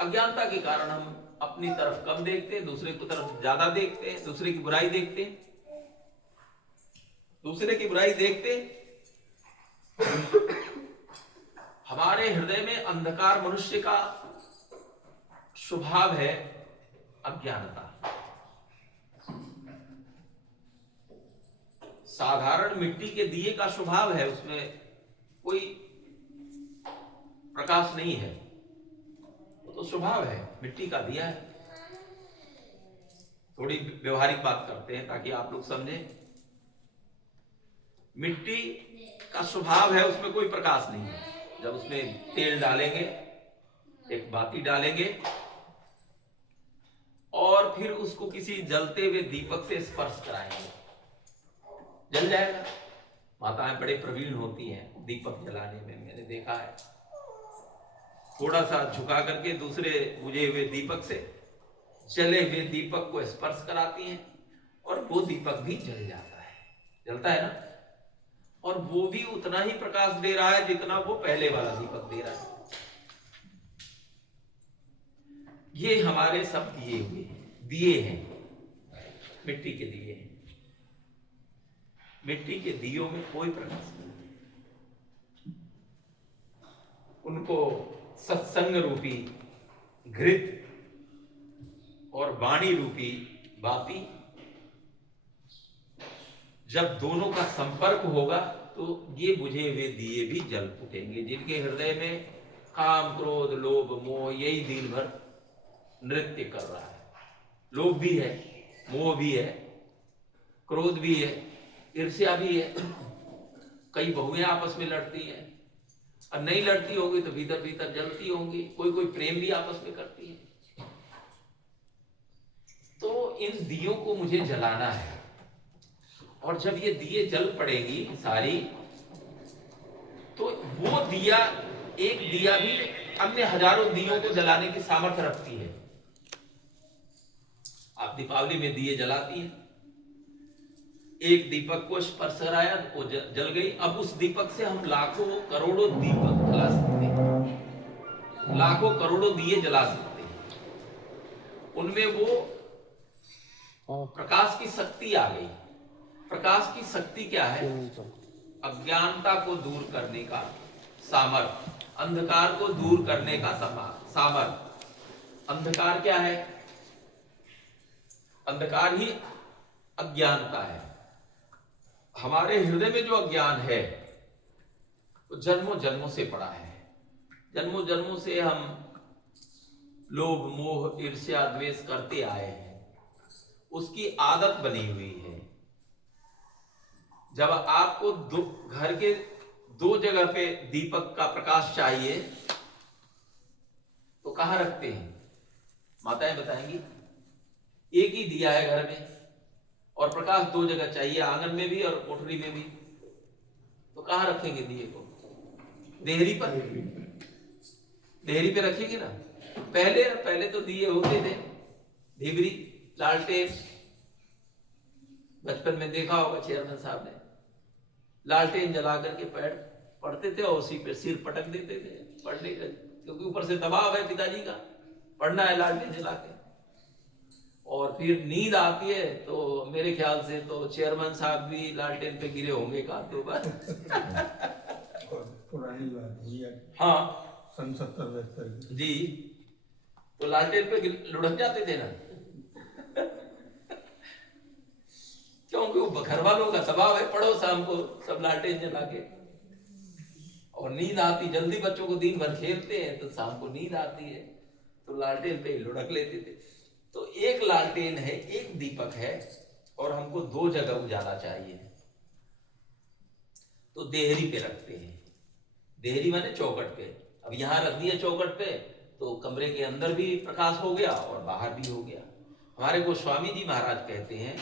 अज्ञानता के कारण हम अपनी तरफ कम देखते हैं, दूसरे की तरफ ज्यादा देखते हैं, दूसरे की बुराई देखते हैं, दूसरे की बुराई देखते हैं। हमारे हृदय में अंधकार मनुष्य का स्वभाव है अज्ञानता। साधारण मिट्टी के दिए का स्वभाव है, उसमें कोई प्रकाश नहीं है, वो तो स्वभाव है, मिट्टी का दिया है। थोड़ी व्यवहारिक बात करते हैं ताकि आप लोग समझें। मिट्टी का स्वभाव है, उसमें कोई प्रकाश नहीं है। जब उसमें तेल डालेंगे, एक बाती डालेंगे और फिर उसको किसी जलते हुए दीपक से स्पर्श कराएंगे, जल जाएगा। माताएं बड़े प्रवीण होती हैं दीपक जलाने में, मैंने देखा है। थोड़ा सा झुका करके दूसरे बुझे हुए दीपक से जले हुए दीपक को स्पर्श कराती हैं और वो दीपक भी जल जाता है, जलता है ना। और वो भी उतना ही प्रकाश दे रहा है जितना वो पहले वाला दीपक दे रहा है। ये हमारे सब दिए हुए दिए हैं, मिट्टी के दिए हैं। मिट्टी के दियों में कोई प्रकाश नहीं। उनको सत्संग रूपी घृत और वाणी रूपी बाती, जब दोनों का संपर्क होगा तो ये बुझे हुए दिए भी जल उठेंगे। जिनके हृदय में काम क्रोध लोभ मोह यही दिन भर नृत्य कर रहा है, लोभ भी है, मोह भी है, क्रोध भी है, ईर्ष्या भी है। कई बहुएं आपस में लड़ती हैं, और नहीं लड़ती होगी तो भीतर भीतर जलती होंगी। कोई कोई प्रेम भी आपस में करती है। तो इन दियों को मुझे जलाना है, और जब ये दिए जल पड़ेंगी सारी, तो वो दिया, एक दिया भी अन्य हजारों दियों को जलाने की सामर्थ्य रखती है। आप दीपावली में दिए जलाती हैं, एक दीपक को स्पर्श कराया, वो जल गई। अब उस दीपक से हम लाखों करोड़ों दीपक जला सकते हैं, लाखों करोड़ों दिए जला सकते हैं। उनमें वो प्रकाश की शक्ति आ गई। प्रकाश की शक्ति क्या है? अज्ञानता को दूर करने का सामर्थ्य, अंधकार को दूर करने का सामर्थ्य। अंधकार क्या है? अंधकार ही अज्ञानता है। हमारे हृदय में जो अज्ञान है वो जन्मों जन्मों से पड़ा है। जन्मों जन्मों से हम लोभ मोह ईर्ष्या द्वेष करते आए हैं, उसकी आदत बनी हुई है। जब आपको घर के दो जगह पे दीपक का प्रकाश चाहिए तो कहां रखते हैं? माताएं बताएंगी। एक ही दिया है घर में और प्रकाश दो जगह चाहिए, आंगन में भी और कोठरी में भी, तो कहां रखेंगे दिए को? देहरी पर, देहरी पे रखेंगे ना। पहले तो दिए होते थे ढिबरी लालटेन, बचपन में देखा होगा चेयरमैन साहब ने, लालटेन जला करके पढ़ते थे और उसी पे सिर पटक देते थे पढ़ने का, क्योंकि ऊपर से दबाव है पिताजी का, पढ़ना है लालटेन जला के। और फिर नींद आती है तो मेरे ख्याल से तो चेयरमैन साहब भी लालटेन पे गिरे होंगे का दो बार। पुरानी बात है। हाँ, सन 70-72 जी, तो लालटेन पे लुढ़क जाते थे ना, क्योंकि वो घर वालों का दबाव है, पढ़ो शाम को सब लालटेन जला के। और नींद आती जल्दी, बच्चों को दिन भर खेलते हैं तो शाम को नींद आती है तो लालटेन पे ही लुढ़क लेते थे। तो एक लालटेन है, एक दीपक है, और हमको दो जगह उजाला चाहिए, तो देहरी पे रखते हैं। देहरी माने चौखट पे। अब यहां रख दिया चौखट पे तो कमरे के अंदर भी प्रकाश हो गया और बाहर भी हो गया। हमारे गोस्वामी जी महाराज कहते हैं